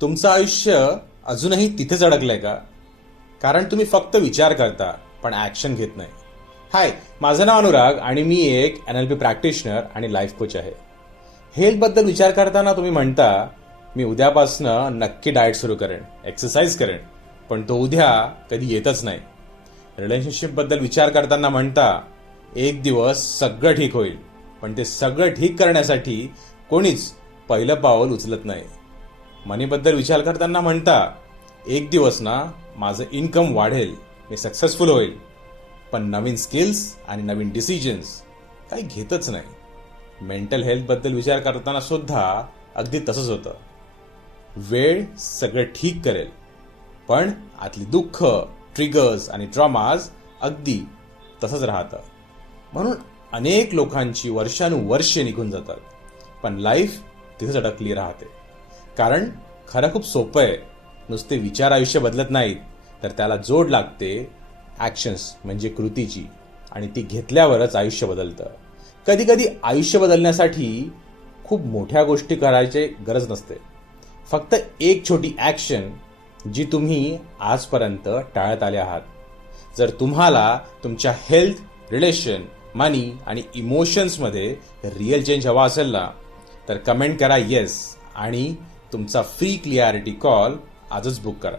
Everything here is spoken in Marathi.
तुमचं आयुष्य अजूनही तिथेच अडकलंय का? कारण तुम्ही फक्त विचार करता पण ॲक्शन घेत नाही. हाय, माझं नाव अनुराग आणि मी एक NLP प्रॅक्टिशनर आणि लाईफ कोच आहे. हेल्थबद्दल विचार करताना तुम्ही म्हणता, मी उद्यापासनं नक्की डाएट सुरू करेन, एक्सरसाइज करेन, पण तो उद्या कधी येतच नाही. रिलेशनशिपबद्दल विचार करताना म्हणता, एक दिवस सगळं ठीक होईल, पण ते सगळं ठीक करण्यासाठी कोणीच पहिलं पाऊल उचलत नाही. मनीबद्दल विचार करताना म्हणता, एक दिवस ना माझं इन्कम वाढेल, मी सक्सेसफुल होईल, पण नवीन स्किल्स आणि नवीन डिसिजन्स काही घेतच नाही. मेंटल हेल्थबद्दल विचार करताना सुद्धा अगदी तसंच होतं. वेळ सगळं ठीक करेल, पण आतली दुःख, ट्रिगर्स आणि ट्रॉमाज अगदी तसंच राहतं. म्हणून अनेक लोकांची वर्षानुवर्षे निघून जातात, पण लाईफ तिथेच अडकली राहते. कारण खरं खूप सोपं आहे. नुसते विचार आयुष्य बदलत नाहीत, तर त्याला जोड लागते ॲक्शन्स म्हणजे कृतीची, आणि ती घेतल्यावरच आयुष्य बदलतं. कधी कधी आयुष्य बदलण्यासाठी खूप मोठ्या गोष्टी करायची गरज नसते. फक्त एक छोटी ॲक्शन जी तुम्ही आजपर्यंत टाळत आले आहात. जर तुम्हाला तुमच्या हेल्थ, रिलेशन, मनी आणि इमोशन्समध्ये रिअल चेंज हवा असेल ना, तर कमेंट करा येस आणि तुमचा फ्री क्लिअरिटी कॉल आजच बुक करा.